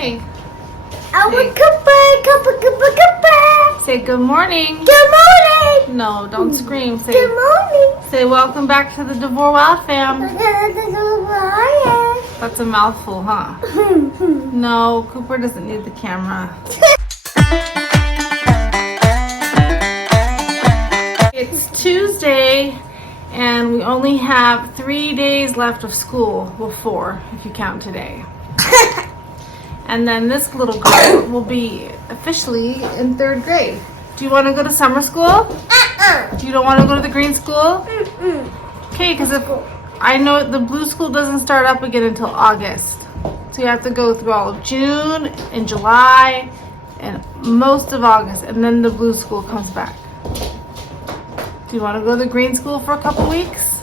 Say. Our Cooper. Say good morning. Good morning. No, don't scream. Say Good morning. Say welcome back to the DeVore Wow fam. That's a mouthful, huh? No, Cooper doesn't need the camera. It's Tuesday and we only have 3 days left of school. Well, 4 if you count today. And then this little girl will be officially in 3rd grade. Do you want to go to summer school? You don't want to go to the green school? Okay, because if I know the blue school doesn't start up again until August. So you have to go through all of June and July and most of August, and then the blue school comes back. Do you want to go to the green school for a couple weeks?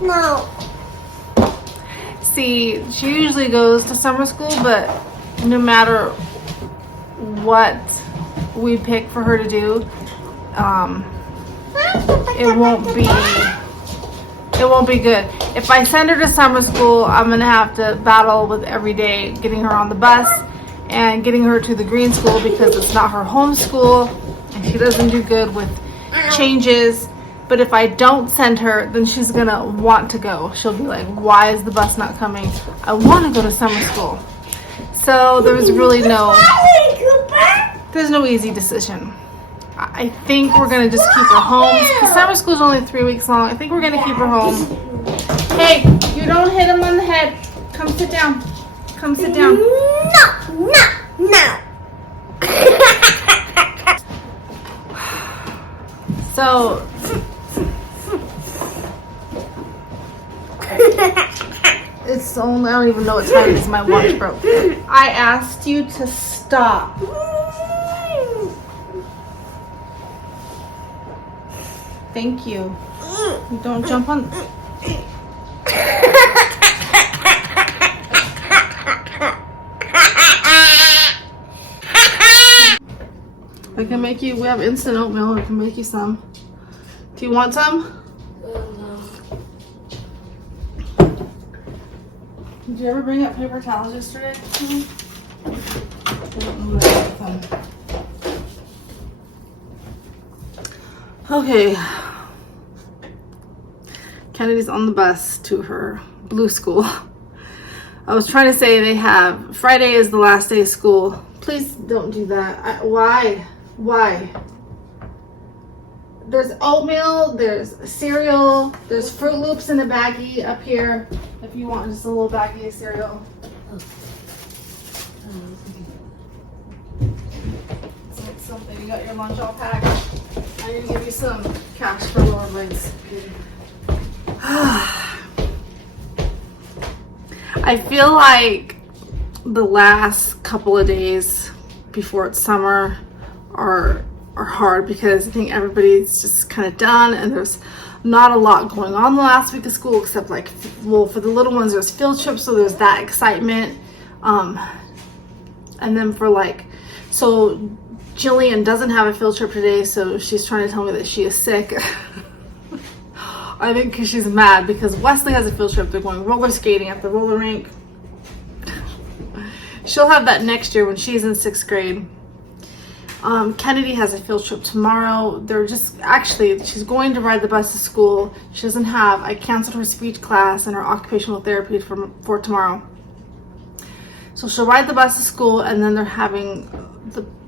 No. See, she usually goes to summer school, but no matter what we pick for her to do, it won't be good. If I send her to summer school, I'm gonna have to battle with every day getting her on the bus and getting her to the green school because it's not her home school and she doesn't do good with changes. But if I don't send her, then she's gonna want to go. She'll be like, why is the bus not coming? I want to go to summer school. So there's really no easy decision. I think we're gonna just keep her home. The summer school's only 3 weeks long. I think we're gonna keep her home. Hey, you don't hit him on the head. Come sit down. Come sit down. No. So it's only, I don't even know what time it is. My watch broke. I asked you to stop. Thank you. You don't jump on. I can make you, we have instant oatmeal. I can make you some. Do you want some? Did you ever bring up paper towels yesterday? Okay. Kennedy's on the bus to her blue school. I was trying to say they have, Friday is the last day of school. Please don't do that. Why? There's oatmeal, there's cereal, there's Fruit Loops in a baggie up here. If you want just a little baggie of cereal. So it's something. You got your lunch all packed. I'm gonna give you some cash for rollerblades. I feel like the last couple of days before it's summer are hard because I think everybody's just kind of done and there's not a lot going on the last week of school except like, well, for the little ones there's field trips, so there's that excitement. And then for like, so Jillian doesn't have a field trip today, so she's trying to tell me that she is sick. I think because she's mad because Wesley has a field trip. They're going roller skating at the roller rink. She'll have that next year when she's in 6th grade. Kennedy has a field trip tomorrow. They're just, actually, she's going to ride the bus to school. She doesn't have, I canceled her speech class and her occupational therapy for tomorrow. So she'll ride the bus to school and then they're having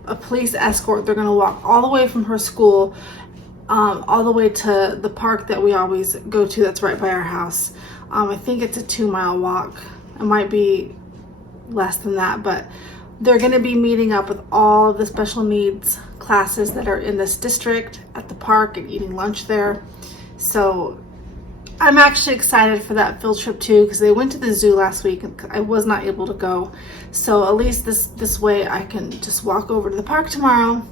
a police escort. They're going to walk all the way from her school, all the way to the park that we always go to that's right by our house. I think it's a 2-mile walk. It might be less than that, but they're going to be meeting up with all of the special needs classes that are in this district at the park and eating lunch there. So I'm actually excited for that field trip too because they went to the zoo last week and I was not able to go. So at least this way I can just walk over to the park tomorrow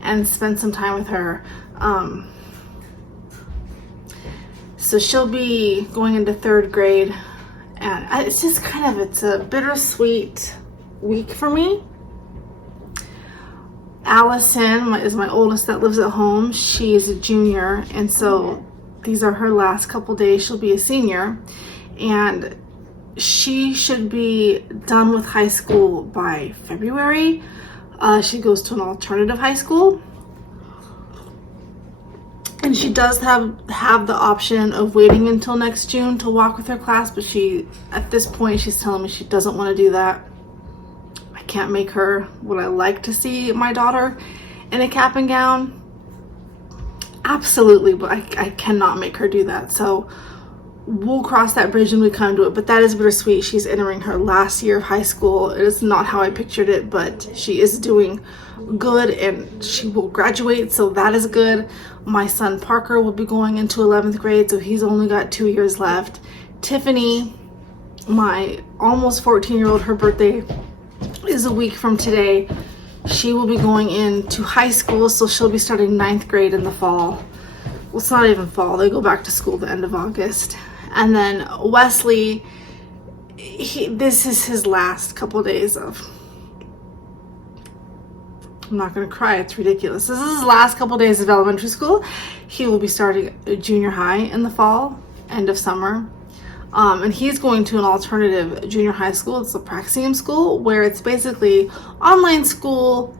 and spend some time with her. So she'll be going into 3rd grade and it's just it's a bittersweet week for me. Allison is my oldest that lives at home. She is a junior and so these are her last couple days. She'll be a senior and she should be done with high school by February. She goes to an alternative high school. And she does have the option of waiting until next June to walk with her class, but at this point, she's telling me she doesn't want to do that. I can't make her. Would I like to see my daughter in a cap and gown? Absolutely, but I cannot make her do that. So we'll cross that bridge when we come to it, but that is bittersweet. She's entering her last year of high school. It is not how I pictured it, but she is doing good and she will graduate, so that is good. My son Parker will be going into 11th grade, so he's only got 2 years left. Tiffany, my almost 14-year-old, her birthday is a week from today. She will be going into high school, so she'll be starting 9th grade in the fall. Well, it's not even fall. They go back to school the end of August. And then Wesley, this is his last couple days of, I'm not going to cry, it's ridiculous. This is his last couple days of elementary school. He will be starting junior high in the fall, end of summer. And he's going to an alternative junior high school. It's a Praxium school where it's basically online school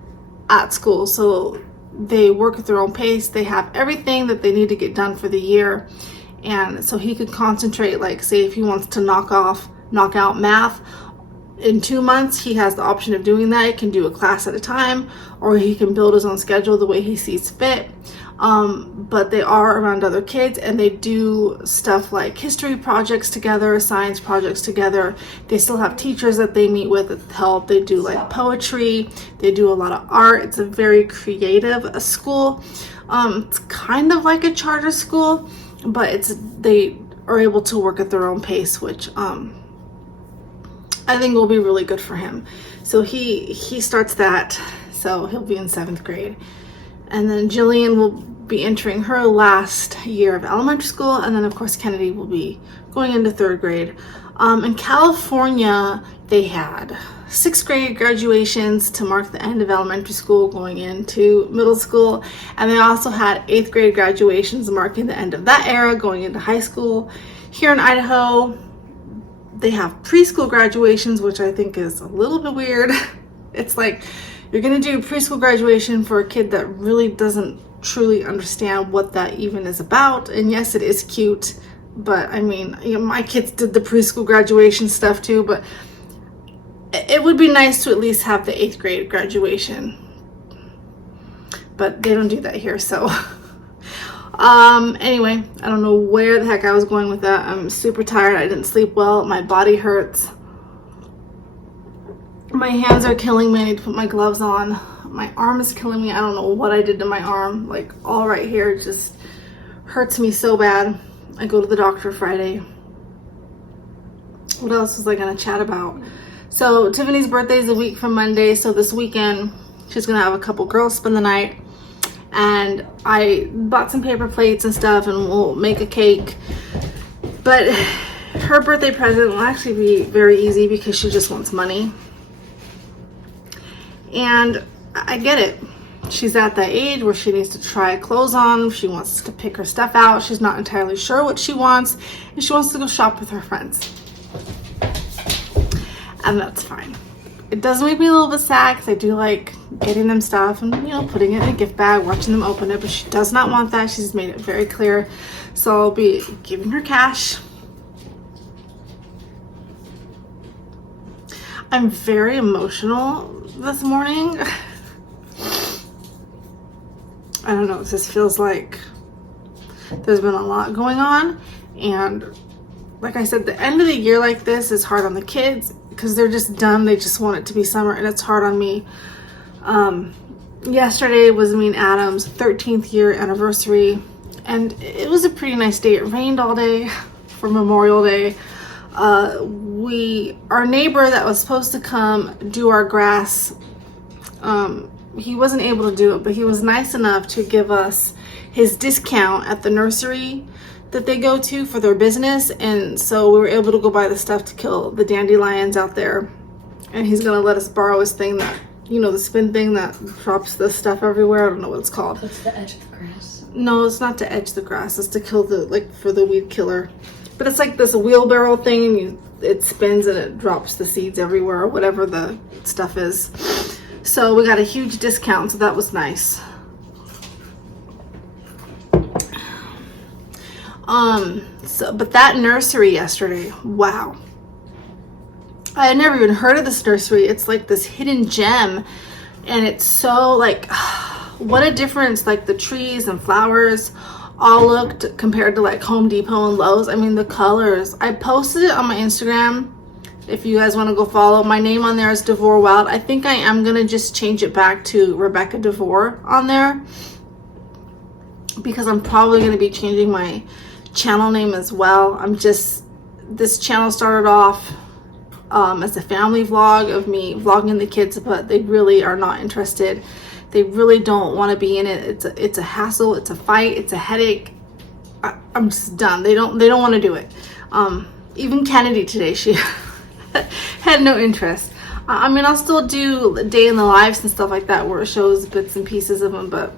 at school. So they work at their own pace. They have everything that they need to get done for the year. And so he could concentrate, like say if he wants to knock out math in 2 months, he has the option of doing that. He can do a class at a time, or he can build his own schedule the way he sees fit. But they are around other kids and they do stuff like history projects together, science projects together. They still have teachers that they meet with that help. They do like poetry. They do a lot of art. It's a very creative school. It's kind of like a charter school, but they are able to work at their own pace, which I think will be really good for him. So he starts that, so he'll be in 7th grade. And then Jillian will be entering her last year of elementary school, and then of course Kennedy will be going into 3rd grade. In California, they had 6th grade graduations to mark the end of elementary school going into middle school, and they also had 8th grade graduations marking the end of that era going into high school. Here in Idaho, they have preschool graduations, which I think is a little bit weird. It's like you're gonna do preschool graduation for a kid that really doesn't truly understand what that even is about. And yes, it is cute, but I mean, my kids did the preschool graduation stuff too, but it would be nice to at least have the 8th grade graduation, but they don't do that here. So anyway, I don't know where the heck I was going with that. I'm super tired. I didn't sleep well. My body hurts. My hands are killing me. I need to put my gloves on. My arm is killing me. I don't know what I did to my arm. Like all right here just hurts me so bad. I go to the doctor Friday. What else was I going to chat about? So Tiffany's birthday is a week from Monday. So this weekend, she's going to have a couple girls spend the night. And I bought some paper plates and stuff, and we'll make a cake. But her birthday present will actually be very easy because she just wants money. And I get it. She's at that age where she needs to try clothes on. She wants to pick her stuff out. She's not entirely sure what she wants, and she wants to go shop with her friends. And that's fine. It does make me a little bit sad because I do like getting them stuff and, putting it in a gift bag, watching them open it, but she does not want that. She's made it very clear. So I'll be giving her cash. I'm very emotional this morning. I don't know, it just feels like there's been a lot going on, and like I said, the end of the year like this is hard on the kids because they're just done. They just want it to be summer, and it's hard on me. Yesterday was me and Adam's 13th year anniversary, and it was a pretty nice day. It rained all day for Memorial Day. Our neighbor that was supposed to come do our grass, he wasn't able to do it, but he was nice enough to give us his discount at the nursery that they go to for their business. And so we were able to go buy the stuff to kill the dandelions out there. And he's gonna let us borrow his thing that, the spin thing that drops the stuff everywhere. I don't know what it's called. That's the edge of the grass. No, it's not to edge the grass. It's to kill for the weed killer. But it's like this wheelbarrow thing, and it spins and it drops the seeds everywhere, or whatever the stuff is. So we got a huge discount, so that was nice. But that nursery yesterday, wow. I had never even heard of this nursery. It's like this hidden gem, and it's so like, what a difference like the trees and flowers all looked compared to like Home Depot and Lowe's. I mean, the colors. I posted it on my Instagram. If you guys want to go follow, my name on there is DeVore Wild. I think I am going to just change it back to Rebecca DeVore on there, because I'm probably going to be changing my channel name as well. This channel started off as a family vlog of me vlogging the kids, but they really are not interested. They really don't want to be in it. It's a hassle. It's a fight. It's a headache. I'm just done. They don't want to do it. Even Kennedy today, she had no interest. I mean, I'll still do day in the lives and stuff like that where it shows bits and pieces of them, but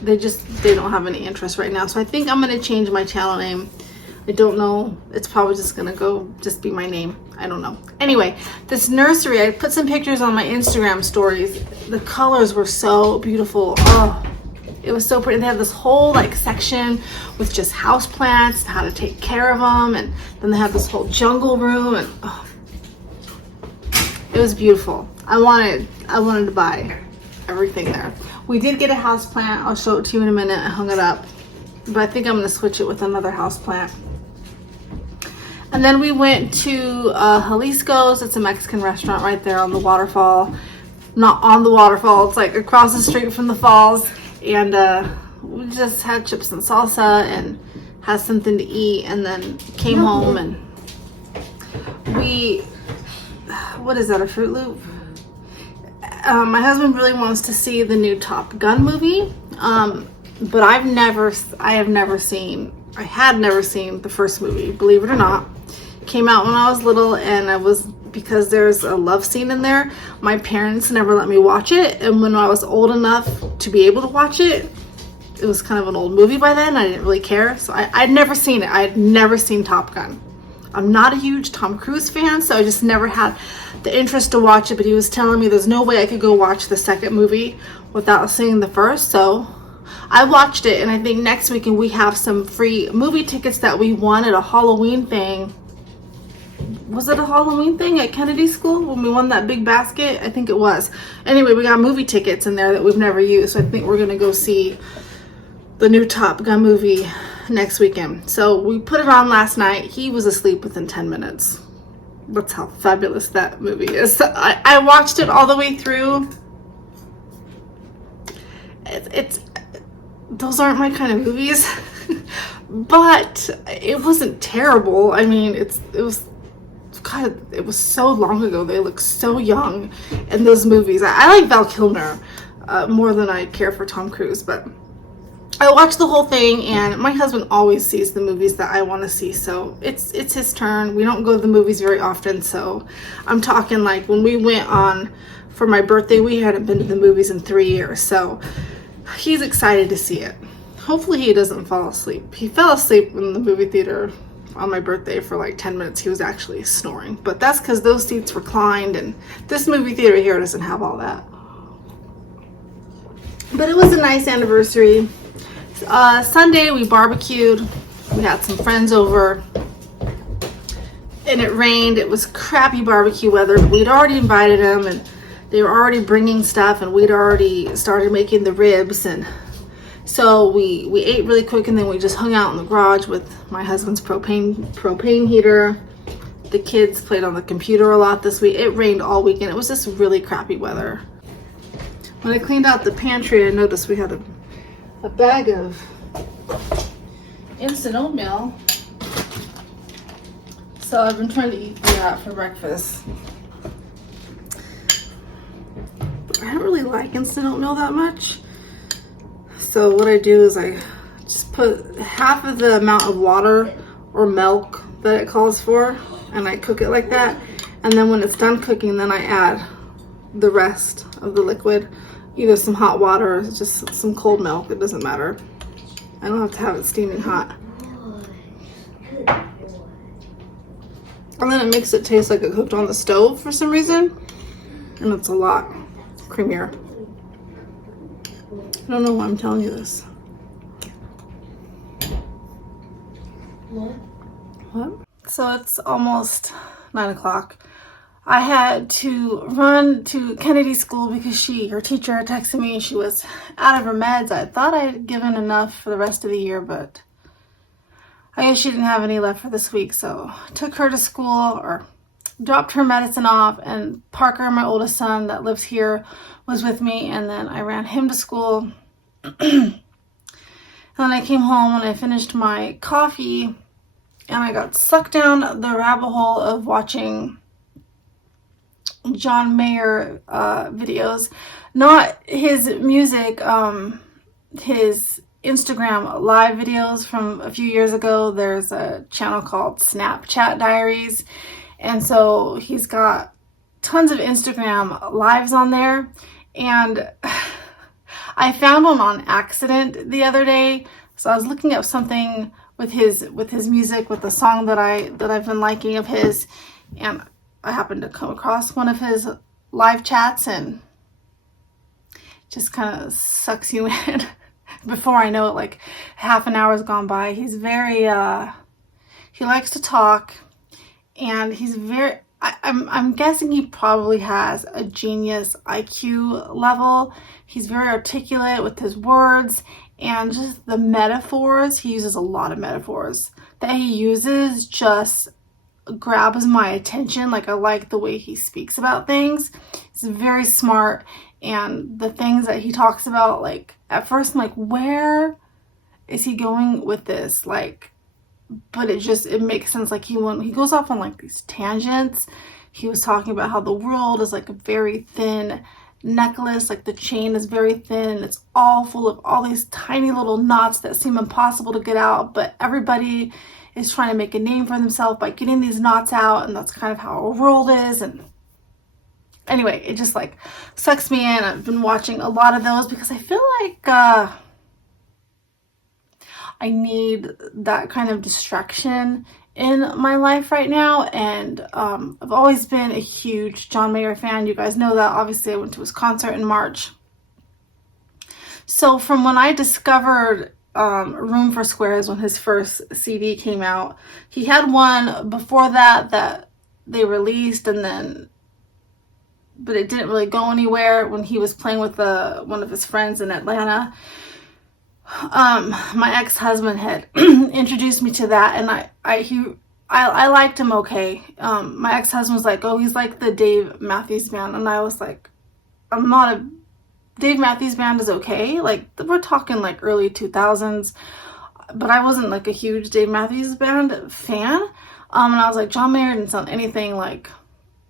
they don't have any interest right now. So I think I'm going to change my channel name. I don't know. It's probably just going to just be my name. I don't know. Anyway, this nursery, I put some pictures on my Instagram stories. The colors were so beautiful. Oh, it was so pretty. They have this whole like section with just house plants and how to take care of them. And then they have this whole jungle room, and oh, it was beautiful. I wanted to buy everything there. We did get a house plant. I'll show it to you in a minute. I hung it up, but I think I'm going to switch it with another house plant. And then we went to Jalisco's. It's a Mexican restaurant right there on the waterfall. Not on the waterfall. It's like across the street from the falls. And we just had chips and salsa and had something to eat, and then came home, and what is that, a Fruit Loop? My husband really wants to see the new Top Gun movie, but I had never seen the first movie, believe it or not. It came out when I was little, and because there's a love scene in there, my parents never let me watch it, and when I was old enough to be able to watch it, it was kind of an old movie by then. I didn't really care, so I'd never seen it. I had never seen Top Gun. I'm not a huge Tom Cruise fan, so I just never had the interest to watch it, but he was telling me there's no way I could go watch the second movie without seeing the first, so I watched it. And I think next weekend we have some free movie tickets that we won at a Halloween thing. Was it a Halloween thing at Kennedy School when we won that big basket? I think it was. Anyway, we got movie tickets in there that we've never used, so I think we're going to go see the new Top Gun movie next weekend. So we put it on last night. He was asleep within 10 minutes. That's how fabulous that movie is. I watched it all the way through. Those aren't my kind of movies, but it wasn't terrible. I mean, it was so long ago. They look so young in those movies. I like Val Kilmer more than I care for Tom Cruise, but I watched the whole thing, and my husband always sees the movies that I want to see, so it's his turn. We don't go to the movies very often, so I'm talking like when we went on for my birthday, we hadn't been to the movies in 3 years, so he's excited to see it. Hopefully he doesn't fall asleep. He fell asleep in the movie theater on my birthday for like 10 minutes. He was actually snoring, but that's because those seats reclined, and this movie theater here doesn't have all that. But it was a nice anniversary. Sunday we barbecued. We had some friends over, and it rained. It was crappy barbecue weather, but we'd already invited them, and they were already bringing stuff, and we'd already started making the ribs, and so we ate really quick, and then we just hung out in the garage with my husband's propane heater. The kids played on the computer a lot this week. It rained all weekend. It was just really crappy weather. When I cleaned out the pantry, I noticed we had a bag of instant oatmeal, so I've been trying to eat that for breakfast. I don't really like instant oatmeal that much, so what I do is I just put half of the amount of water or milk that it calls for, and I cook it like that, and then when it's done cooking, then I add the rest of the liquid. Either some hot water or just some cold milk. It doesn't matter. I don't have to have it steaming hot. And then it makes it taste like it cooked on the stove for some reason. And it's a lot creamier. I don't know why I'm telling you this. What? So it's almost 9 o'clock. I had to run to Kennedy's school because her teacher had texted me she was out of her meds. I thought I'd given enough for the rest of the year, but I guess she didn't have any left for this week. So I took her to school, or dropped her medicine off, and Parker, my oldest son that lives here, was with me, and then I ran him to school. And then I came home and I finished my coffee, and I got sucked down the rabbit hole of watching John Mayer videos. Not his music, his Instagram live videos from a few years ago. There's a channel called Snapchat Diaries, and so he's got tons of Instagram lives on there, and I found one on accident the other day. So I was looking up something with his music, with the song that I've been liking of his, and I happened to come across one of his live chats, and just kind of sucks you in. Before I know it, like half an hour's gone by. He's very he likes to talk, and he's very I'm guessing he probably has a genius IQ level. He's very articulate with his words, and just the metaphors. He uses a lot of metaphors that he uses just grabs my attention. Like, I like the way he speaks about things. He's very smart, and the things that he talks about, like, at first I'm like, where is he going with this? Like, but it makes sense. Like, he goes off on like these tangents. He was talking about how the world is like a very thin necklace, like the chain is very thin. It's all full of all these tiny little knots that seem impossible to get out, but everybody is trying to make a name for themselves by getting these knots out, and that's kind of how our world is. And anyway, it just like sucks me in. I've been watching a lot of those because I feel like I need that kind of distraction in my life right now. And I've always been a huge John Mayer fan. You guys know that. Obviously, I went to his concert in March. So from when I discovered Room for Squares, when his first CD came out, he had one before that they released, but it didn't really go anywhere when he was playing with one of his friends in Atlanta. My ex-husband had introduced me to that, and I liked him okay. My ex-husband was like, oh, he's like the Dave Matthews Band, and I was like, I'm not a Dave Matthews Band is okay. Like, we're talking like early 2000s, but I wasn't like a huge Dave Matthews Band fan. And I was like, John Mayer didn't sound anything like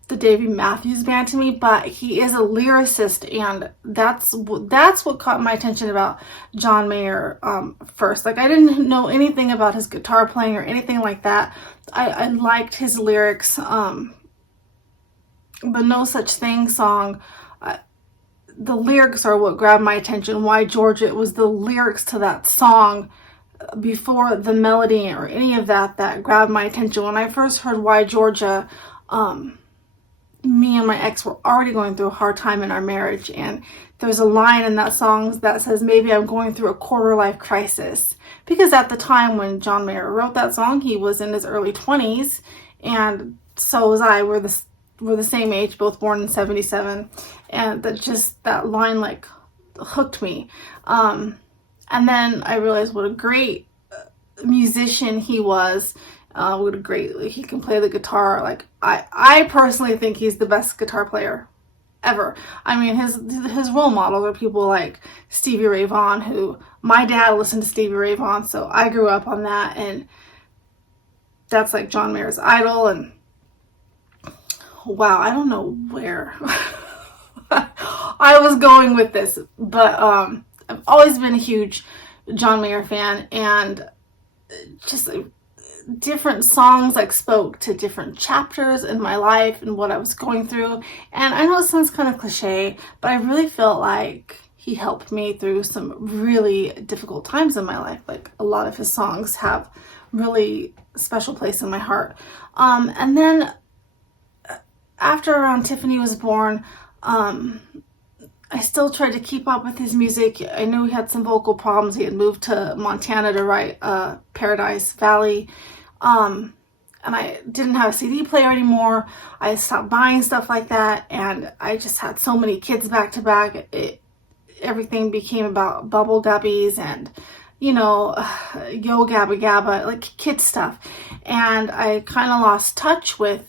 the Davy Matthews Band to me, but he is a lyricist, and that's what caught my attention about John Mayer first. Like, I didn't know anything about his guitar playing or anything like that. I liked his lyrics. The No Such Thing song, the lyrics are what grabbed my attention. Why Georgia, it was the lyrics to that song before the melody or any of that grabbed my attention. When I first heard Why Georgia, me and my ex were already going through a hard time in our marriage, and there's a line in that song that says, maybe I'm going through a quarter life crisis, because at the time when John Mayer wrote that song, he was in his early 20s, and so was I. We're the same age, both born in 77, and that line like hooked me. And then I realized what a great musician he was. He can play the guitar. Like, I personally think he's the best guitar player ever. I mean, his role models are people like Stevie Ray Vaughan, who my dad listened to Stevie Ray Vaughan, so I grew up on that, and that's like John Mayer's idol. And wow, I don't know where I was going with this, but I've always been a huge John Mayer fan, and just different songs like spoke to different chapters in my life and what I was going through. And I know it sounds kind of cliche, but I really felt like he helped me through some really difficult times in my life. Like, a lot of his songs have really special place in my heart. And then after around Tiffany was born, I still tried to keep up with his music. I knew he had some vocal problems. He had moved to Montana to write Paradise Valley. And I didn't have a CD player anymore. I stopped buying stuff like that. And I just had so many kids back to back. Everything became about bubble guppies and, you know, yo gabba gabba, like kid stuff. And I kind of lost touch with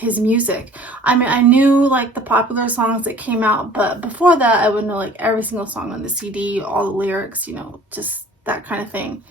his music. I mean, I knew like the popular songs that came out, but before that I would know like every single song on the CD, all the lyrics, you know, just that kind of thing.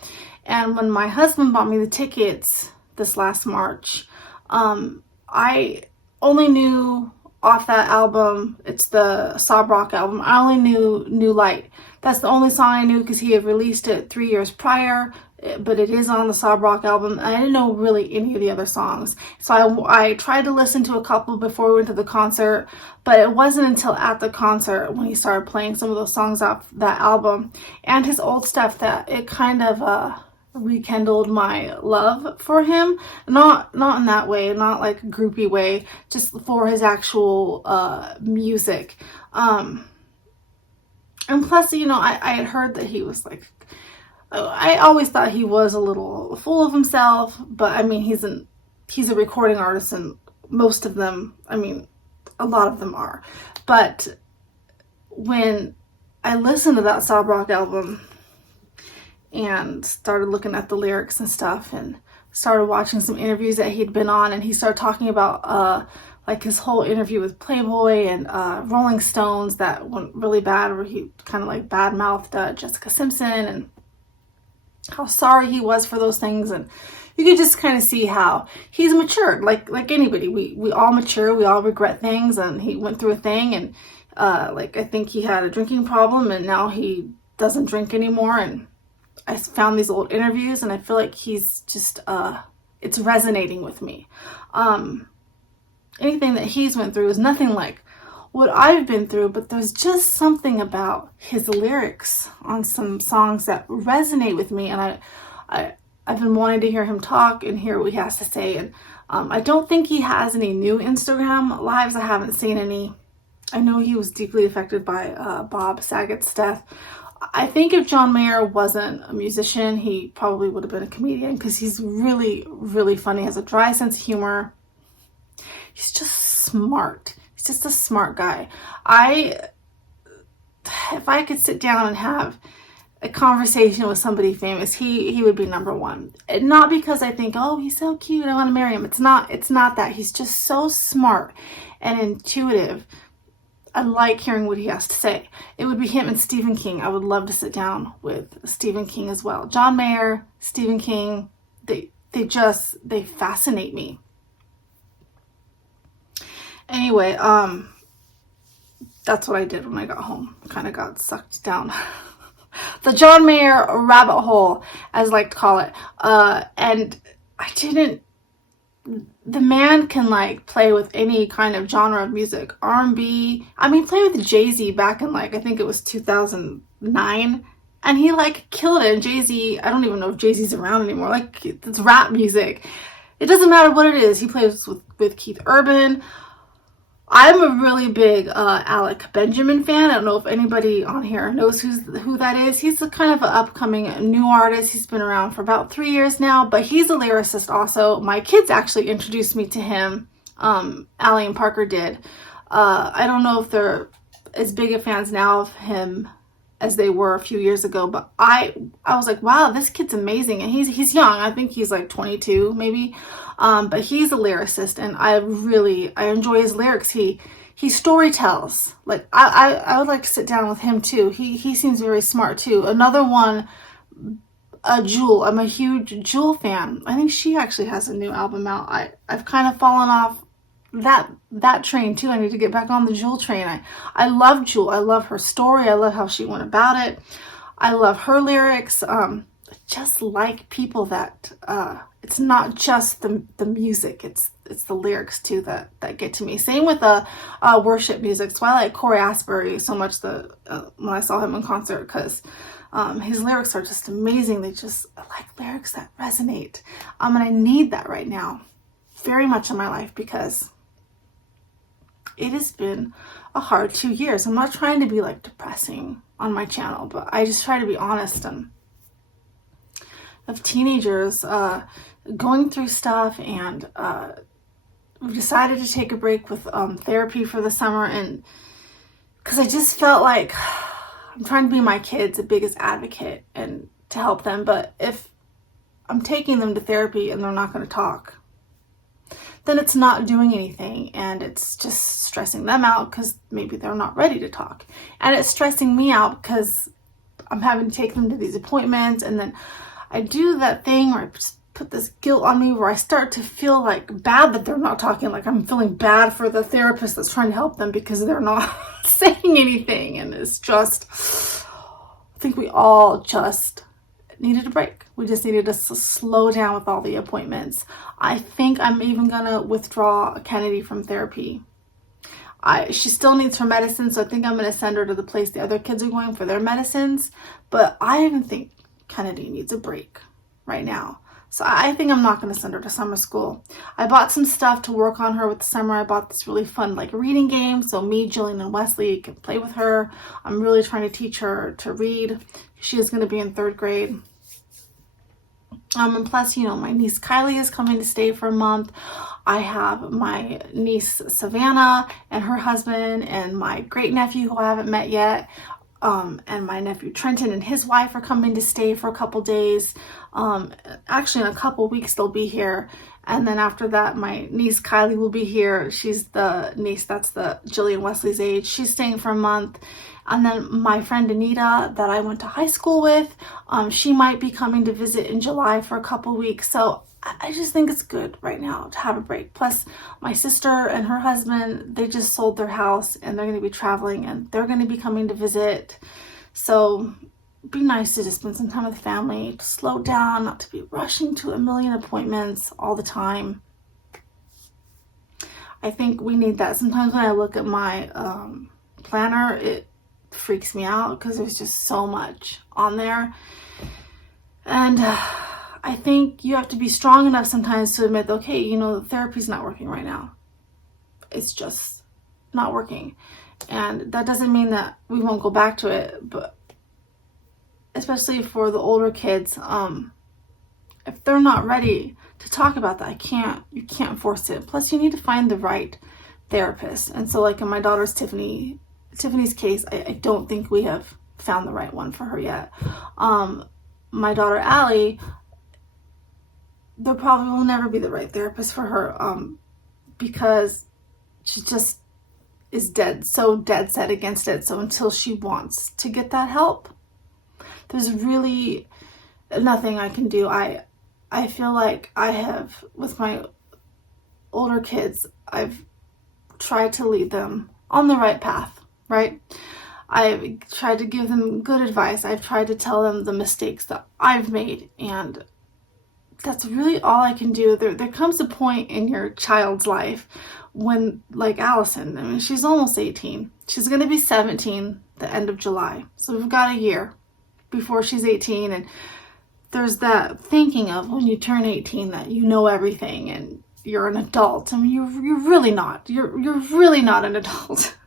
And when my husband bought me the tickets this last March, I only knew off that album, it's the Sob Rock album, I only knew New Light. That's the only song I knew because he had released it 3 years prior, but it is on the Sob Rock album. I didn't know really any of the other songs. So I tried to listen to a couple before we went to the concert, but it wasn't until at the concert when he started playing some of those songs off that album and his old stuff that it kind of rekindled my love for him. Not in that way, not like a groupie way, just for his actual music. And plus, you know, I had heard that he was like, I always thought he was a little full of himself, but I mean, he's a recording artist, and most of them, I mean, a lot of them are. But when I listened to that Sob Rock album and started looking at the lyrics and stuff and started watching some interviews that he'd been on, and he started talking about like his whole interview with Playboy and Rolling Stones that went really bad, where he kind of like bad-mouthed Jessica Simpson and how sorry he was for those things. And you could just kind of see how he's matured, like anybody. We all mature, we all regret things, and he went through a thing, and like I think he had a drinking problem, and now he doesn't drink anymore. And I found these old interviews, and I feel like he's just it's resonating with me. Anything that he's went through is nothing like what I've been through, but there's just something about his lyrics on some songs that resonate with me, and I've been wanting to hear him talk and hear what he has to say. And I don't think he has any new Instagram lives. I haven't seen any. I know he was deeply affected by Bob Saget's death. I think if John Mayer wasn't a musician, he probably would have been a comedian, because he's really, really funny, has a dry sense of humor. He's just smart. He's just a smart guy. If I could sit down and have a conversation with somebody famous, he would be number one. And not because I think, oh, he's so cute, I want to marry him. It's not that. He's just so smart and intuitive. I like hearing what he has to say. It would be him and Stephen King. I would love to sit down with Stephen King as well. John Mayer, Stephen King, they fascinate me. Anyway, that's what I did when I got home. Kind of got sucked down the John Mayer rabbit hole, as I like to call it. And the man can like play with any kind of genre of music, R&B. I mean, play with Jay-Z back in like, I think it was 2009. And he like killed it. And Jay-Z, I don't even know if Jay-Z's around anymore. Like, it's rap music. It doesn't matter what it is. He plays with Keith Urban. I'm a really big Alec Benjamin fan. I don't know if anybody on here knows who that is. He's a kind of an upcoming new artist. He's been around for about 3 years now, but he's a lyricist also. My kids actually introduced me to him. Allie and Parker did. I don't know if they're as big of fans now of him as they were a few years ago, but I was like, wow, this kid's amazing. And he's young. I think he's like 22 maybe. But he's a lyricist, and I enjoy his lyrics. He story tells. Like, I would like to sit down with him too. He seems very smart too. Another one, Jewel. I'm a huge Jewel fan. I think she actually has a new album out. I've kind of fallen off that train too. I need to get back on the Jewel train. I love Jewel. I love her story. I love how she went about it. I love her lyrics. Just like people that it's not just the music, it's it's the lyrics too that get to me. Same with worship music. So I like Corey Asbury so much when I saw him in concert, because his lyrics are just amazing. I like lyrics that resonate. And I need that right now very much in my life, because it has been a hard 2 years. I'm not trying to be like depressing on my channel, but I just try to be honest and of teenagers going through stuff, and we've decided to take a break with therapy for the summer, and because I just felt like I'm trying to be my kids' biggest advocate and to help them, but if I'm taking them to therapy and they're not going to talk, then it's not doing anything, and it's just stressing them out because maybe they're not ready to talk, and it's stressing me out because I'm having to take them to these appointments, and then I do that thing where I put this guilt on me where I start to feel like bad that they're not talking, like I'm feeling bad for the therapist that's trying to help them because they're not saying anything. And it's just, I think we all just needed a break. We just needed to slow down with all the appointments. I think I'm even gonna withdraw Kennedy from therapy. She still needs her medicine, so I think I'm gonna send her to the place the other kids are going for their medicines, but I even think Kennedy needs a break right now. So I think I'm not going to send her to summer school. I bought some stuff to work on her with the summer. I bought this really fun like reading game, so me, Jillian, and Wesley can play with her. I'm really trying to teach her to read. She is going to be in 3rd grade. And plus, my niece Kylie is coming to stay for a month. I have my niece Savannah and her husband, and my great nephew who I haven't met yet. And my nephew Trenton and his wife are coming to stay for a couple days. Actually, in a couple weeks they'll be here. And then after that, my niece Kylie will be here. She's the niece that's the Jillian Wesley's age. She's staying for a month. And then my friend Anita that I went to high school with, she might be coming to visit in July for a couple weeks. So I just think it's good right now to have a break. Plus, my sister and her husband, they just sold their house and they're going to be traveling and they're going to be coming to visit. So it'd be nice to just spend some time with family, to slow down, not to be rushing to a million appointments all the time. I think we need that. Sometimes when I look at my planner, it freaks me out because there's just so much on there. And I think you have to be strong enough sometimes to admit, okay, therapy's not working right now. It's just not working. And that doesn't mean that we won't go back to it, but especially for the older kids, if they're not ready to talk about that, you can't force it. Plus, you need to find the right therapist. And so like in my daughter's Tiffany's case, I don't think we have found the right one for her yet. My daughter Allie, there probably will never be the right therapist for her, because she just is so dead set against it. So until she wants to get that help, there's really nothing I can do. I feel like I have, with my older kids, I've tried to lead them on the right path, right? I've tried to give them good advice. I've tried to tell them the mistakes that I've made, and that's really all I can do. There comes a point in your child's life when, like Allison, she's almost 18. She's going to be 17 the end of July. So we've got a year before she's 18. And there's that thinking of when you turn 18 that you know everything and you're an adult. You're really not. You're really not an adult.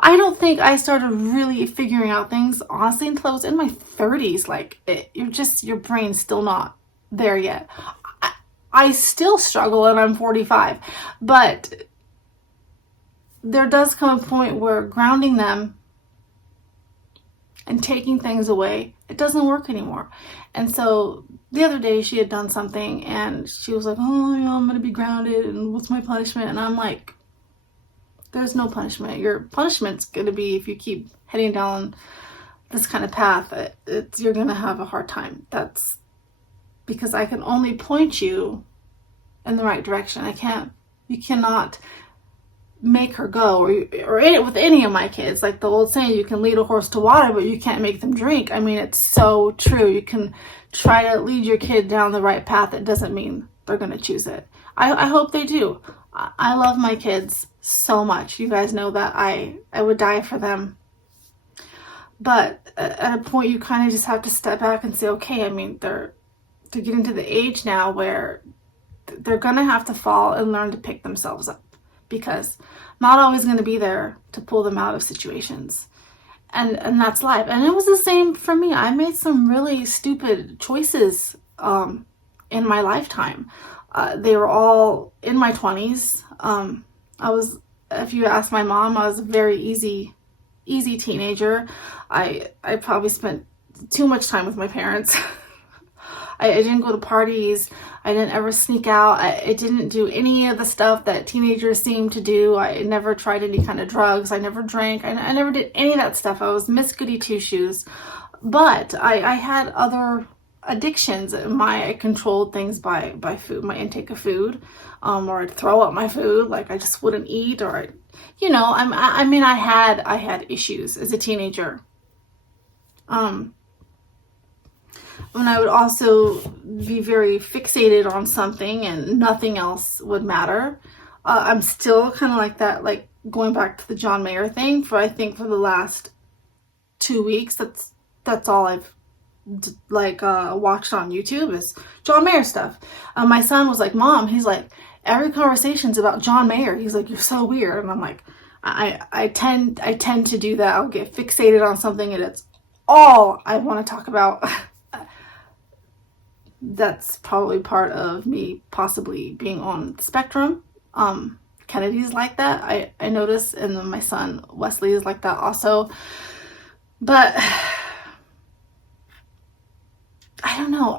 I don't think I started really figuring out things, honestly, until I was in my 30s. Your brain's still not there yet. I still struggle and I'm 45, but there does come a point where grounding them and taking things away, it doesn't work anymore. And so the other day she had done something and she was like, I'm going to be grounded and what's my punishment? And I'm like, there's no punishment. Your punishment's going to be if you keep heading down this kind of path, you're going to have a hard time. That's because I can only point you in the right direction. You cannot make her go, or with any of my kids. Like the old saying, you can lead a horse to water, but you can't make them drink. It's so true. You can try to lead your kid down the right path. It doesn't mean they're going to choose it. I hope they do. I love my kids so much. You guys know that I would die for them. But at a point, you kind of just have to step back and say, okay, I mean, they're getting to the age now where they're going to have to fall and learn to pick themselves up, because I'm not always going to be there to pull them out of situations. And that's life. And it was the same for me. I made some really stupid choices in my lifetime. They were all in my 20s. If you ask my mom, I was a very easy teenager. I probably spent too much time with my parents. I didn't go to parties. I didn't ever sneak out. I didn't do any of the stuff that teenagers seem to do. I never tried any kind of drugs. I never drank. I never did any of that stuff. I was Miss Goody Two-Shoes. But I had other addictions. I controlled things by food, my intake of food, or I'd throw up my food. Like I just wouldn't eat, or I had issues as a teenager. When I would also be very fixated on something and nothing else would matter. I'm still kind of like that, like going back to the John Mayer thing. I think for the last 2 weeks, that's all I've watched on YouTube is John Mayer stuff. My son was like, Mom, he's like, every conversation's about John Mayer. He's like, you're so weird. And I'm like, I tend to do that. I'll get fixated on something and it's all I want to talk about. That's probably part of me possibly being on the spectrum. Kennedy's like that. I notice, and then my son Wesley is like that also. But I don't know.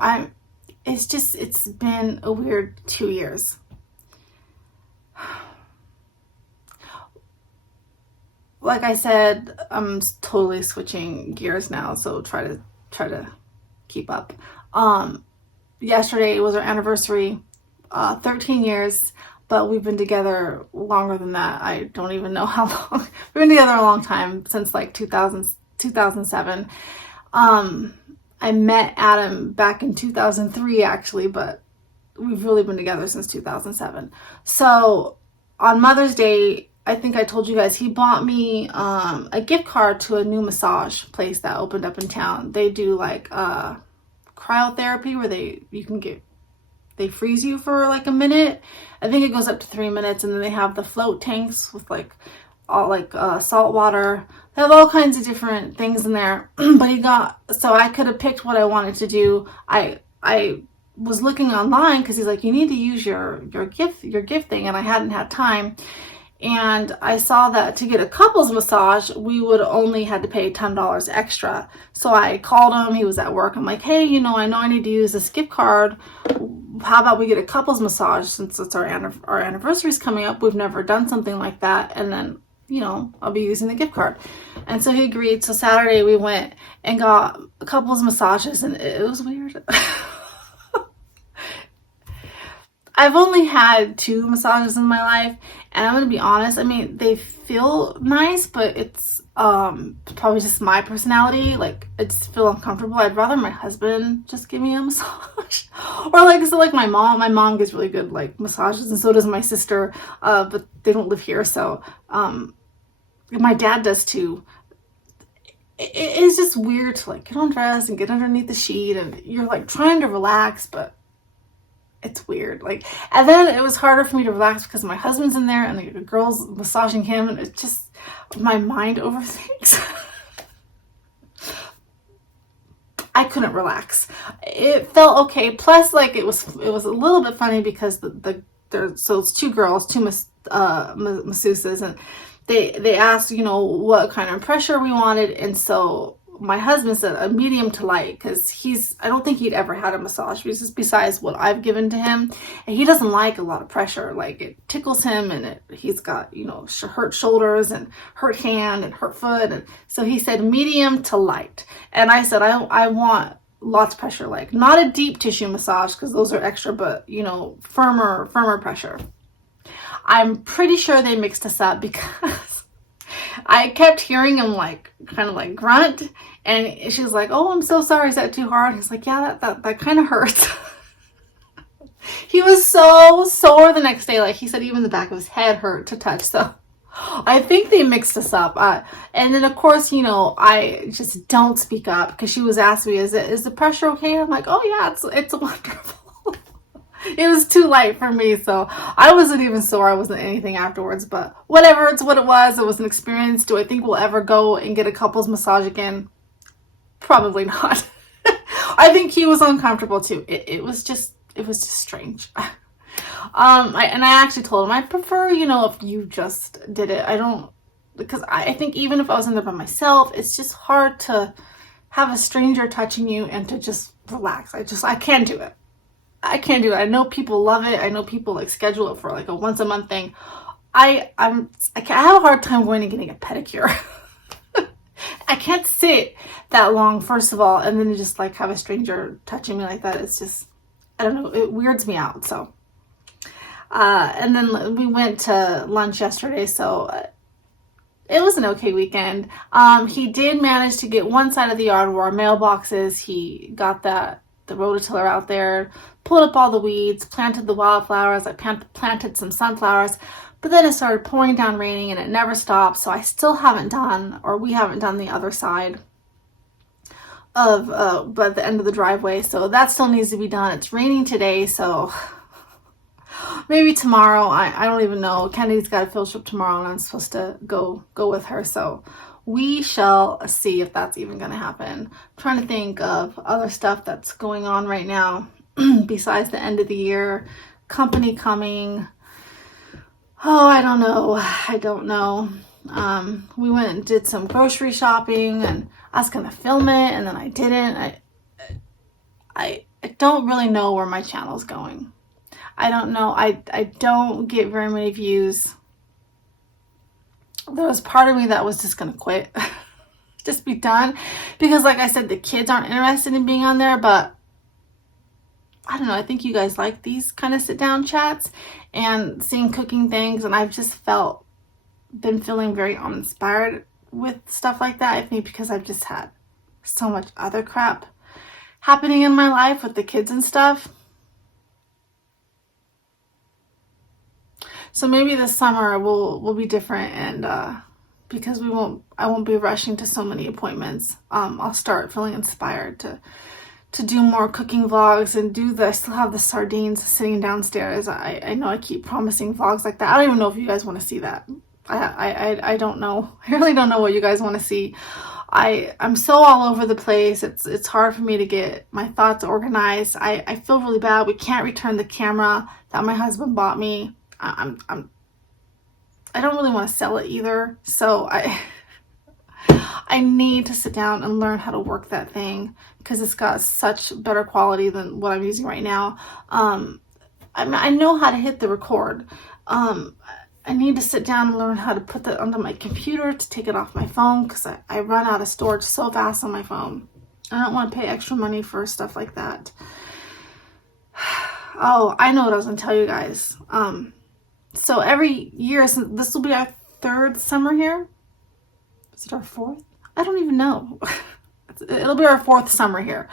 It's been a weird 2 years. Like I said, I'm totally switching gears now, so try to keep up. Yesterday was our anniversary, 13 years, but we've been together longer than that. I don't even know how long. We've been together a long time, since like 2007. I met Adam back in 2003 actually, but we've really been together since 2007. So on Mother's Day, I think I told you guys, he bought me a gift card to a new massage place that opened up in town. They do like cryotherapy where they freeze you for like a minute. I think it goes up to 3 minutes, and then they have the float tanks with like all like salt water. They have all kinds of different things in there. But so I could have picked what I wanted to do. I was looking online because he's like, you need to use your gift thing, and I hadn't had time. And I saw that to get a couples massage, we would only had to pay $10 extra. So I called him. He was at work. I'm like, hey, I know I need to use this gift card. How about we get a couples massage, since it's our anniversary's coming up? We've never done something like that. And then, I'll be using the gift card. And so he agreed. So Saturday we went and got a couples massages, and it was weird. I've only had 2 massages in my life, and I'm going to be honest, I mean, they feel nice, but it's probably just my personality. Like, I just feel uncomfortable. I'd rather my husband just give me a massage. Or like my mom gets really good like massages, and so does my sister, but they don't live here, so my dad does too. It's just weird to like get undressed and get underneath the sheet, and you're like trying to relax, but it's weird. Like, and then it was harder for me to relax because my husband's in there and the girl's massaging him, and it's just my mind overthinks. I couldn't relax. It felt okay. Plus, like it was a little bit funny because so it's 2 girls, 2 masseuses, and they asked, what kind of pressure we wanted, and so my husband said a medium to light, because I don't think he'd ever had a massage besides what I've given to him, and he doesn't like a lot of pressure. Like, it tickles him, and he's got hurt shoulders and hurt hand and hurt foot, and so he said medium to light. And I said I want lots of pressure, like not a deep tissue massage because those are extra, but firmer pressure. I'm pretty sure they mixed us up because I kept hearing him like kind of like grunt, and she's like, oh, I'm so sorry, is that too hard? He's like, yeah, that kind of hurts. He was so sore the next day. Like he said, even the back of his head hurt to touch. So I think they mixed us up. And then of course, I just don't speak up because she was asking me, is the pressure okay? I'm like, oh yeah, it's wonderful. It was too light for me, so I wasn't even sore. I wasn't anything afterwards, but whatever. It's what it was. It was an experience. Do I think we'll ever go and get a couples massage again? Probably not. I think he was uncomfortable too. It was just strange. I actually told him I prefer, if you just did it. I don't, because I think even if I was in there by myself, it's just hard to have a stranger touching you and to just relax. I can't do it. I can't do it. I know people love it. I know people like schedule it for like a once a month thing. I have a hard time going and getting a pedicure. I can't sit that long, first of all, and then just like have a stranger touching me like that. It's just, I don't know, it weirds me out. So, and then we went to lunch yesterday, so it was an okay weekend. He did manage to get one side of the yard where our mailbox is. He got the rototiller out there, pulled up all the weeds, planted the wildflowers. I planted some sunflowers, but then it started pouring down, raining, and it never stopped. So I still haven't done, or we haven't done the other side of, but the end of the driveway. So that still needs to be done. It's raining today, so maybe tomorrow. I don't even know. Kennedy's got a field trip tomorrow, and I'm supposed to go with her. So we shall see if that's even going to happen. I'm trying to think of other stuff that's going on right now besides the end of the year. Company coming. Oh, I don't know. We went and did some grocery shopping, and I was going to film it, and then I didn't. I don't really know where my channel's going. I don't know. I don't get very many views. There was part of me that was just going to quit. Just be done. Because like I said, the kids aren't interested in being on there, but I don't know. I think you guys like these kind of sit down chats and seeing cooking things. And I've just been feeling very uninspired with stuff like that. I think because I've just had so much other crap happening in my life with the kids and stuff. So maybe this summer will be different, and because I won't be rushing to so many appointments. I'll start feeling inspired to do more cooking vlogs and I still have the sardines sitting downstairs. I know I keep promising vlogs like that. I don't even know if you guys want to see that. I don't know. I really don't know what you guys want to see. I'm so all over the place. It's hard for me to get my thoughts organized. I feel really bad. We can't return the camera that my husband bought me. I don't really want to sell it either. So I need to sit down and learn how to work that thing because it's got such better quality than what I'm using right now. I know how to hit the record. I need to sit down and learn how to put that onto my computer to take it off my phone because I run out of storage so fast on my phone. I don't want to pay extra money for stuff like that. Oh, I know what I was going to tell you guys. So every year, this will be our third summer here. Is it our fourth? I don't even know. It'll be our fourth summer here.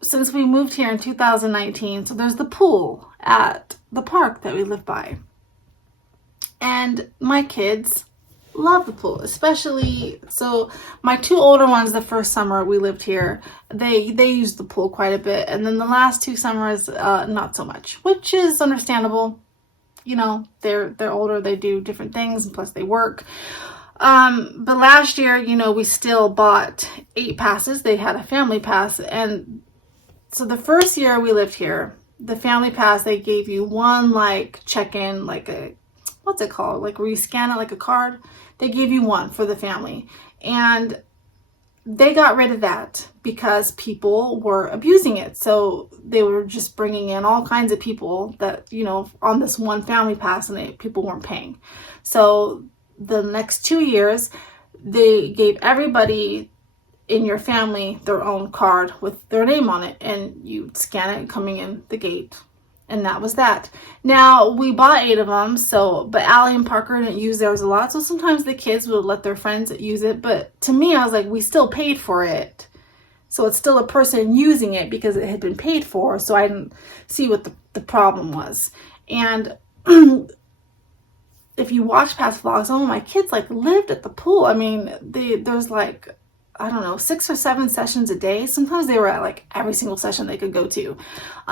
Since we moved here in 2019, so there's the pool at the park that we live by. And my kids love the pool, especially, so my two older ones, the first summer we lived here, they used the pool quite a bit. And then the last two summers, not so much, which is understandable. They're older, they do different things, and plus they work. But last year, we still bought 8 passes. They had a family pass. And so the first year we lived here, the family pass, they gave you one check-in, what's it called? Where you scan it like a card. They gave you one for the family. And they got rid of that because people were abusing it. So they were just bringing in all kinds of people that, on this one family pass, and people weren't paying. So the next 2 years, they gave everybody in your family their own card with their name on it, and you scan it coming in the gate. And that was that. Now, we bought 8 of them, but Allie and Parker didn't use theirs a lot, so sometimes the kids would let their friends use it. But to me, I was like, we still paid for it. So it's still a person using it because it had been paid for. So I didn't see what the problem was. And if you watch past vlogs, some of my kids like lived at the pool. I mean, there's like, I don't know, 6 or 7 sessions a day. Sometimes they were at like every single session they could go to.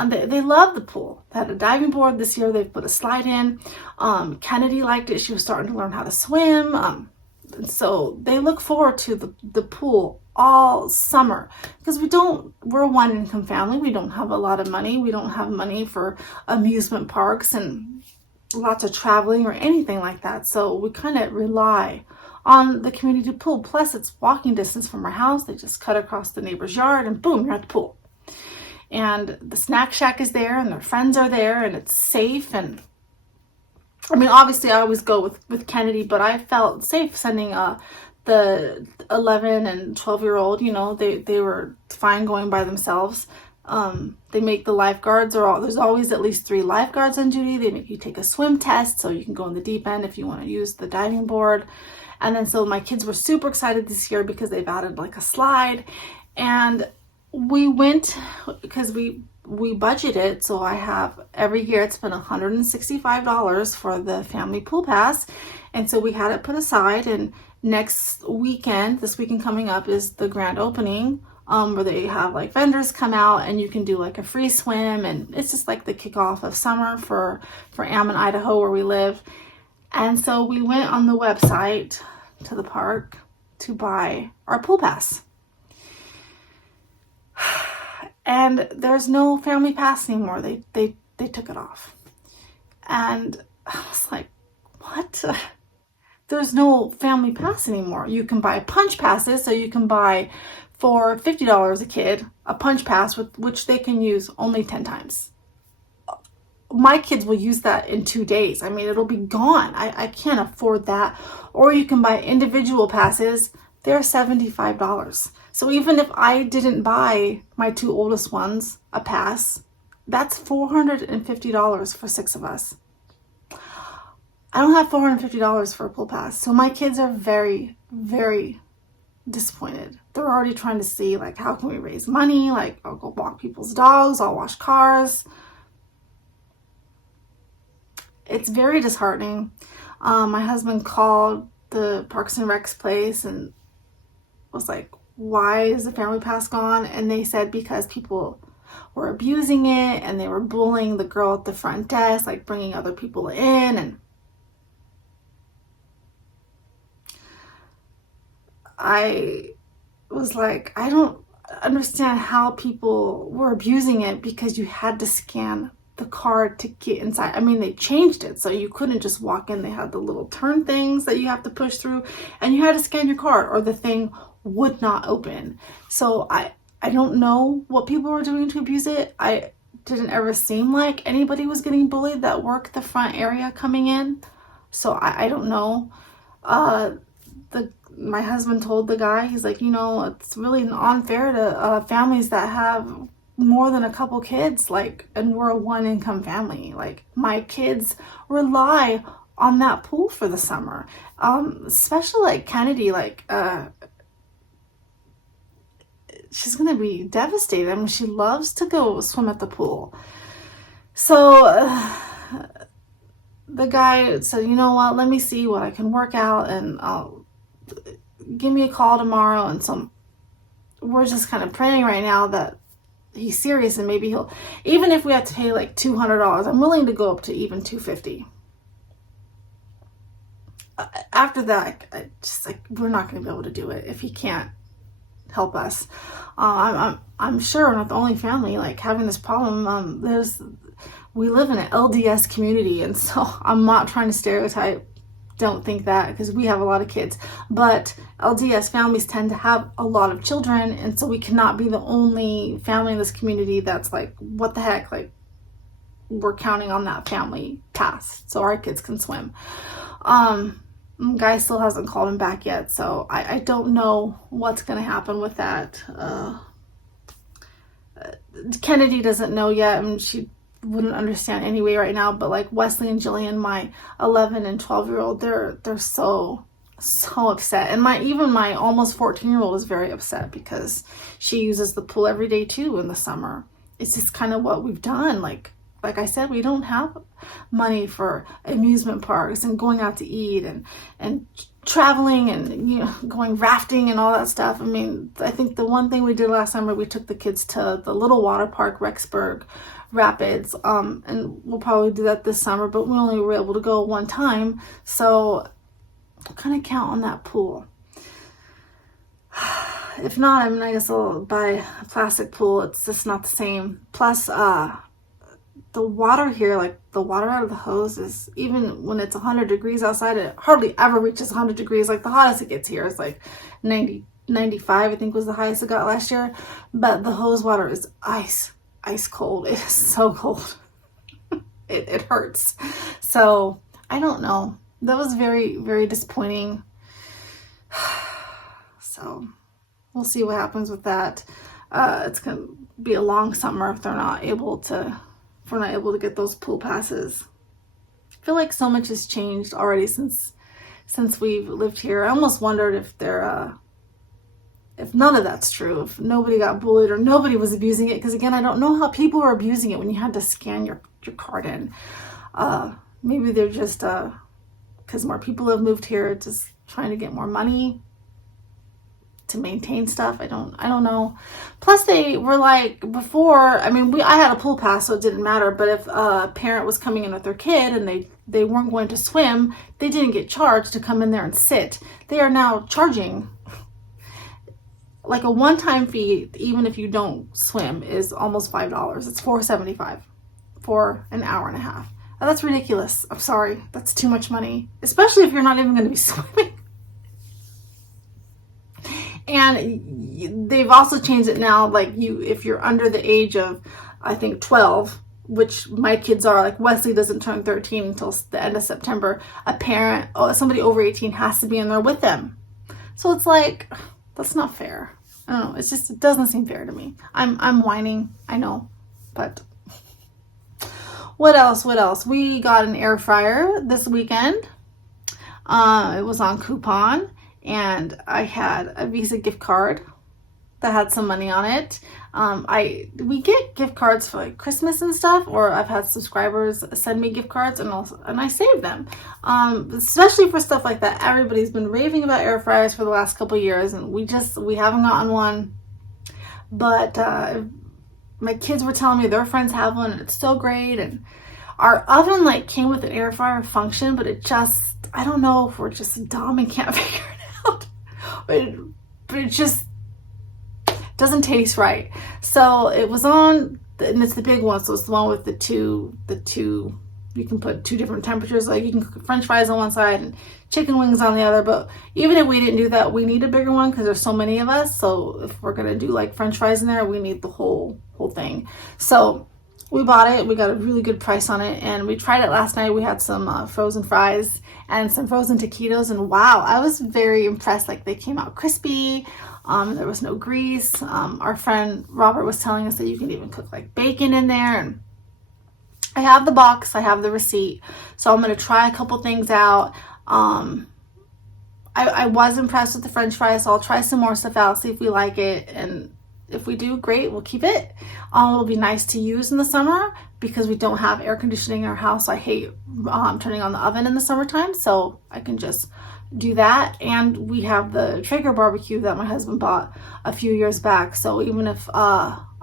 They love the pool. They had a diving board this year. They put a slide in. Kennedy liked it. She was starting to learn how to swim. And so they look forward to the pool all summer because we're a one income family. We don't have a lot of money. We don't have money for amusement parks and lots of traveling or anything like that. So we kind of rely on the community pool. Plus it's walking distance from our house. They just cut across the neighbor's yard and boom, you're at the pool. And the snack shack is there and their friends are there and it's safe. And I mean, obviously I always go with Kennedy, but I felt safe sending the 11 and 12-year-old, you know, they were fine going by themselves. They make the lifeguards, there's always at least 3 lifeguards on duty. They make you take a swim test so you can go in the deep end if you want to use the diving board. And then so my kids were super excited this year because they've added like a slide. And we went because we budgeted. So I have every year it's been $165 for the family pool pass. And so we had it put aside, and this weekend coming up is the grand opening, where they have like vendors come out and you can do like a free swim, and it's just like the kickoff of summer for Ammon, Idaho, where we live. And so we went on the website to the park to buy our pool pass. And there's no family pass anymore. They took it off. And I was like, what? There's no family pass anymore. You can buy punch passes, so you can buy for $50 a kid a punch pass which they can use only 10 times. My kids will use that in 2 days. I mean, it'll be gone. I can't afford that. Or you can buy individual passes. They're $75. So even if I didn't buy my 2 oldest ones a pass, that's $450 for 6 of us. I don't have $450 for a pool pass. So my kids are very, very disappointed. They're already trying to see, like, how can we raise money? Like, I'll go walk people's dogs. I'll wash cars. It's very disheartening. My husband called the Parks and Recs place and was like, why is the family pass gone? And they said because people were abusing it and they were bullying the girl at the front desk, like bringing other people in. And I was like, I don't understand how people were abusing it because you had to scan the card to get inside. I mean, they changed it so you couldn't just walk in. They had the little turn things that you have to push through, and you had to scan your card or the thing would not open. So I don't know what people were doing to abuse it. I didn't ever seem like anybody was getting bullied that worked the front area coming in. So I don't know. My husband told the guy, he's like, you know, it's really unfair to families that have more than a couple kids, like, and we're a 1 income family. Like, my kids rely on that pool for the summer, especially like Kennedy. Like, she's gonna be devastated. I mean, she loves to go swim at the pool. So the guy said, you know what, let me see what I can work out, and I'll give me a call tomorrow. And so we're just kind of praying right now that he's serious, and maybe he'll, even if we have to pay like $200, I'm willing to go up to even $250. After that, I just, like, we're not going to be able to do it if he can't help us. I'm sure we're not the only family like having this problem. We live in an LDS community, and so I'm not trying to stereotype. Don't think that, because we have a lot of kids, but LDS families tend to have a lot of children, and so we cannot be the only family in this community that's like, what the heck, like, we're counting on that family pass so our kids can swim. Guy still hasn't called him back yet, so I don't know what's going to happen with that. Kennedy doesn't know yet, and she wouldn't understand anyway right now, but like Wesley and Jillian, my 11 and 12-year-old, they're so so upset. And even my almost 14-year-old is very upset because she uses the pool every day too in the summer. It's just kind of what we've done. Like I said, we don't have money for amusement parks and going out to eat and traveling and going rafting and all that stuff. I mean, I think the one thing we did last summer, we took the kids to the little water park, Rexburg Rapids, and we'll probably do that this summer, but we only were able to go one time, so I'll kind of count on that pool. If not, I mean, I guess I'll buy a plastic pool. It's just not the same. Plus, the water here, like the water out of the hose, is, even when it's 100 degrees outside, it hardly ever reaches 100 degrees. Like the hottest it gets here is like 90, 95, I think was the highest it got last year. But the hose water is ice cold. It is so cold. It hurts. So I don't know. That was very, very disappointing. So we'll see what happens with that. It's gonna be a long summer if we're not able to get those pool passes. I feel like so much has changed already since we've lived here. I almost wondered if if none of that's true, if nobody got bullied or nobody was abusing it. Because again, I don't know how people were abusing it when you had to scan your card in. Maybe they're just because more people have moved here, just trying to get more money to maintain stuff. I don't know. Plus, they were like, before, I mean, I had a pool pass, so it didn't matter. But if a parent was coming in with their kid and they weren't going to swim, they didn't get charged to come in there and sit. They are now charging. Like a one-time fee, even if you don't swim, is almost $5. It's $4.75 for an hour and a half. Now, that's ridiculous. I'm sorry. That's too much money, especially if you're not even going to be swimming. And they've also changed it now, like if you're under the age of, I think, 12, which my kids are, like Wesley doesn't turn 13 until the end of September, a parent, somebody over 18 has to be in there with them. So it's like, that's not fair. I don't know. It doesn't seem fair to me. I'm whining, I know, but what else? We got an air fryer this weekend. It was on coupon. And I had a Visa gift card that had some money on it. We get gift cards for like Christmas and stuff, or I've had subscribers send me gift cards, and I save them. Especially for stuff like that. Everybody's been raving about air fryers for the last couple of years, and we haven't gotten one. But my kids were telling me their friends have one, and it's so great. And our oven like came with an air fryer function, but I don't know if we're just dumb and can't figure it out. But it just doesn't taste right. So it was on, and it's the big one. So it's the one with the two, you can put two different temperatures. Like you can cook French fries on one side and chicken wings on the other. But even if we didn't do that, we need a bigger one because there's so many of us. So if we're going to do like French fries in there, we need the whole thing. So we bought it. We got a really good price on it, and we tried it last night. We had some frozen fries and some frozen taquitos, and wow, I was very impressed. Like they came out crispy. There was no grease. Our friend Robert was telling us that you can even cook like bacon in there. And I have the box. I have the receipt. So I'm going to try a couple things out. I was impressed with the French fries, so I'll try some more stuff out, see if we like it, and if we do, great, we'll keep it. It'll be nice to use in the summer because we don't have air conditioning in our house. I hate turning on the oven in the summertime, so I can just do that. And we have the Traeger barbecue that my husband bought a few years back. So even if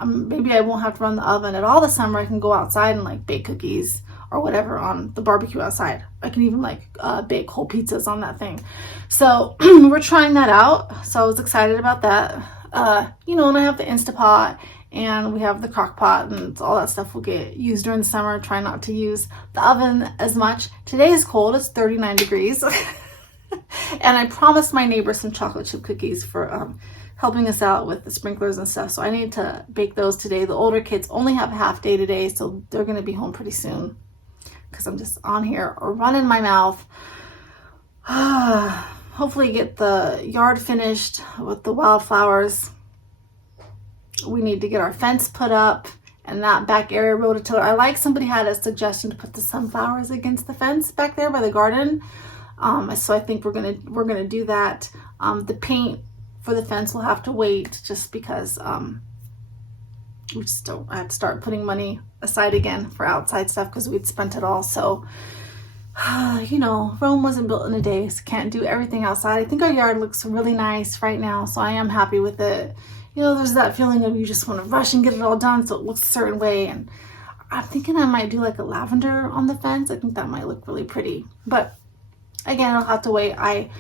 maybe I won't have to run the oven at all this summer, I can go outside and like bake cookies or whatever on the barbecue outside. I can even like bake whole pizzas on that thing. So we're trying that out. So I was excited about that. And I have the Instapot, and we have the crock pot, and all that stuff will get used during the summer. Try not to use the oven as much. Today is cold. It's 39 degrees. And I promised my neighbor some chocolate chip cookies for helping us out with the sprinklers and stuff. So I need to bake those today. The older kids only have a half day today, so they're going to be home pretty soon because I'm just on here running my mouth. Hopefully get the yard finished with the wildflowers. We need to get our fence put up and that back area rototiller. Somebody had a suggestion to put the sunflowers against the fence back there by the garden. So I think we're gonna do that. The paint for the fence will have to wait just because we just don't. I have to start putting money aside again for outside stuff because we'd spent it all. So you know, Rome wasn't built in a day, so can't do everything outside. I think our yard looks really nice right now, so I am happy with it. You know, there's that feeling of you just want to rush and get it all done so it looks a certain way, and I'm thinking I might do like a lavender on the fence. I think that might look really pretty, but again, I'll have to wait. I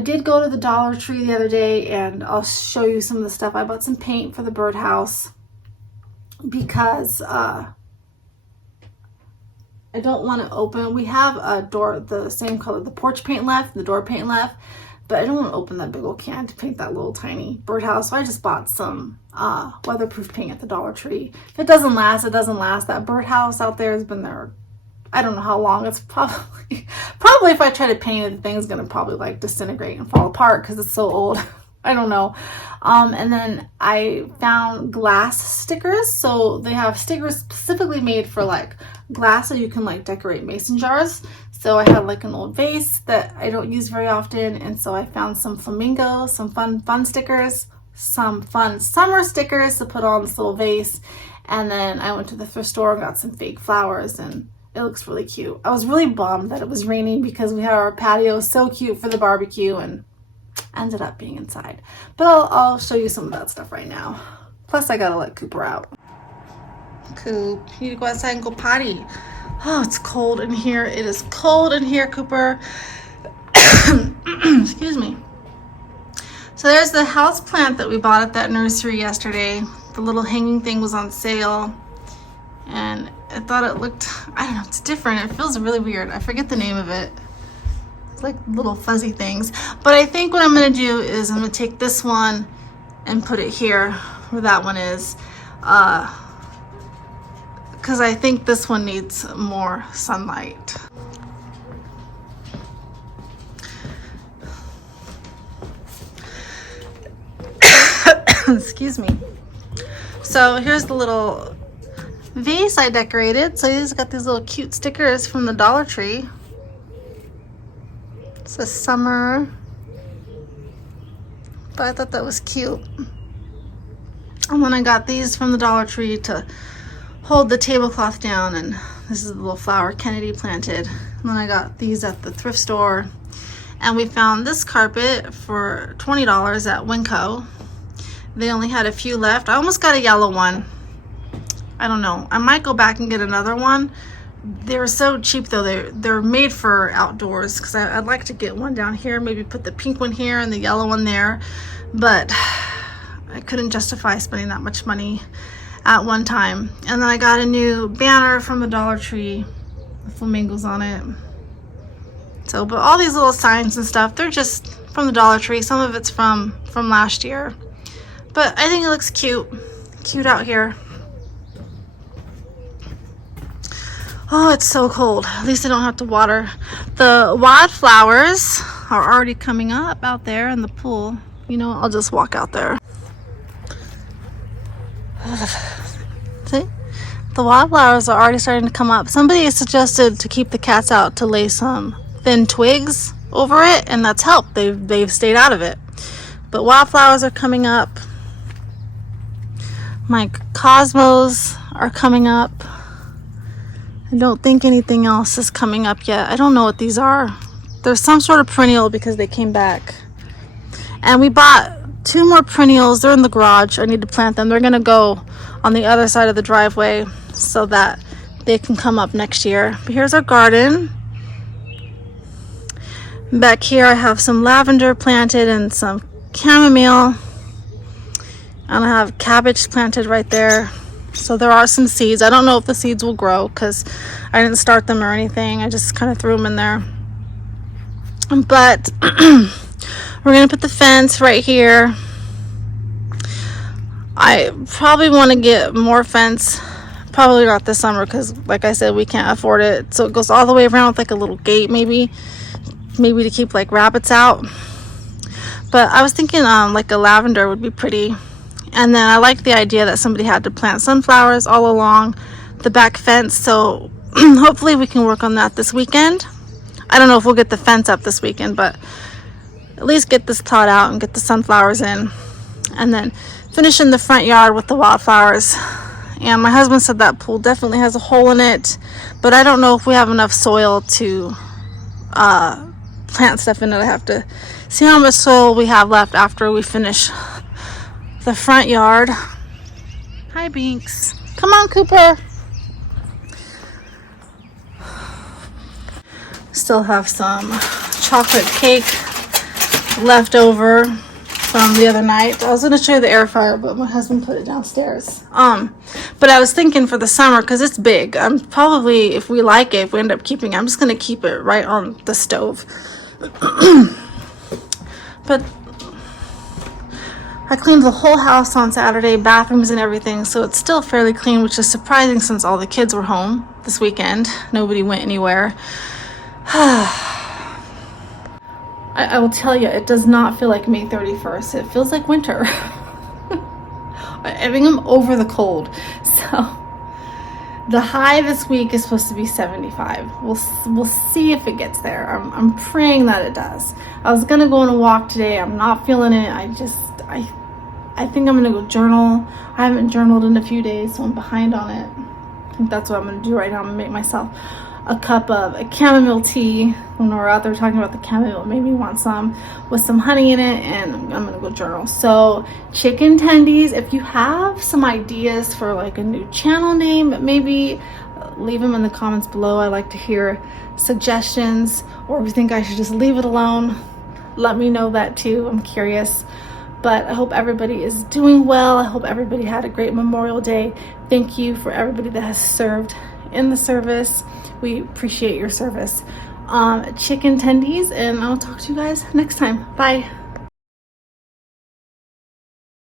did go to the Dollar Tree the other day, and I'll show you some of the stuff. I bought some paint for the birdhouse because I don't want to open. We have a door the same color, the porch paint left, the door paint left, but I don't want to open that big old can to paint that little tiny birdhouse. So I just bought some weatherproof paint at the Dollar Tree. If it doesn't last, it doesn't last. That birdhouse out there has been there, I don't know how long. It's probably if I try to paint it, the thing's gonna probably like disintegrate and fall apart because it's so old. I don't know. And then I found glass stickers. So they have stickers specifically made for like glass, so you can like decorate mason jars. So I had like an old vase that I don't use very often, and so I found some flamingos, some fun stickers, some fun summer stickers to put on this little vase. And then I went to the thrift store and got some fake flowers, and it looks really cute. I was really bummed that it was raining because we had our patio so cute for the barbecue and ended up being inside. But I'll show you some of that stuff right now. Plus I gotta let Cooper out. Coop, you need to go outside and go potty. Oh, it's cold in here. It is cold in here, Cooper. Excuse me. So there's the house plant that we bought at that nursery yesterday. The little hanging thing was on sale, and I thought it looked, I don't know, it's different. It feels really weird. I forget the name of it. It's like little fuzzy things. But I think what I'm gonna do is I'm gonna take this one and put it here where that one is. Because I think this one needs more sunlight. Excuse me. So here's the little vase I decorated. So he's got these little cute stickers from the Dollar Tree. It says summer. But I thought that was cute. And then I got these from the Dollar Tree to hold the tablecloth down, and this is the little flower Kennedy planted. And then I got these at the thrift store, and we found this carpet for $20 at Winco. They only had a few left. I almost got a yellow one. I don't know, I might go back and get another one. They were so cheap though. They're made for outdoors, because I'd like to get one down here, maybe put the pink one here and the yellow one there, but I couldn't justify spending that much money at one time. And then I got a new banner from the Dollar Tree, the flamingos on it. So, but all these little signs and stuff, they're just from the Dollar Tree. Some of it's from last year, but I think it looks cute out here. Oh, it's so cold. At least I don't have to water. The wildflowers are already coming up out there in the pool. You know, I'll just walk out there. See? The wildflowers are already starting to come up. Somebody suggested to keep the cats out to lay some thin twigs over it, and that's helped. They've stayed out of it. But wildflowers are coming up. My cosmos are coming up. I don't think anything else is coming up yet. I don't know what these are. There's some sort of perennial because they came back. And we bought 2 more perennials. They're in the garage. I need to plant them. They're gonna go on the other side of the driveway so that they can come up next year. But here's our garden. Back here I have some lavender planted and some chamomile. And I have cabbage planted right there. So there are some seeds. I don't know if the seeds will grow because I didn't start them or anything. I just kind of threw them in there. But we're gonna put the fence right here. I probably want to get more fence. Probably not this summer because, like I said, we can't afford it. So it goes all the way around with like a little gate, maybe to keep like rabbits out. But I was thinking like a lavender would be pretty. And then I like the idea that somebody had to plant sunflowers all along the back fence. So hopefully we can work on that this weekend. I don't know if we'll get the fence up this weekend, but at least get this plowed out and get the sunflowers in, and then finish in the front yard with the wildflowers. And my husband said that pool definitely has a hole in it, but I don't know if we have enough soil to plant stuff in it. I have to see how much soil we have left after we finish the front yard. Hi, Binks. Come on, Cooper. Still have some chocolate cake left over from the other night. I was going to show you the air fryer, but my husband put it downstairs. But I was thinking for the summer, because it's big, I'm probably, if we like it, if we end up keeping it, I'm just going to keep it right on the stove. But I cleaned the whole house on Saturday, bathrooms and everything, so it's still fairly clean, which is surprising since all the kids were home this weekend. Nobody went anywhere. I will tell you, it does not feel like May 31st. It feels like winter. I think I'm over the cold. So the high this week is supposed to be 75. We'll see if it gets there. I'm praying that it does. I was gonna go on a walk today. I'm not feeling it. I think I'm gonna go journal. I haven't journaled in a few days, so I'm behind on it. I think that's what I'm gonna do right now. I'm gonna make myself a cup of a chamomile tea. When we're out there talking about the chamomile, it made me want some with some honey in it, and I'm gonna go journal. So chicken tendies, if you have some ideas for like a new channel name, maybe leave them in the comments below. I like to hear suggestions, or if you think I should just leave it alone, let me know that too. I'm curious. But I hope everybody is doing well. I hope everybody had a great Memorial Day. Thank you for everybody that has served in the service. We appreciate your service. Chicken tendies, and I'll talk to you guys next time. Bye.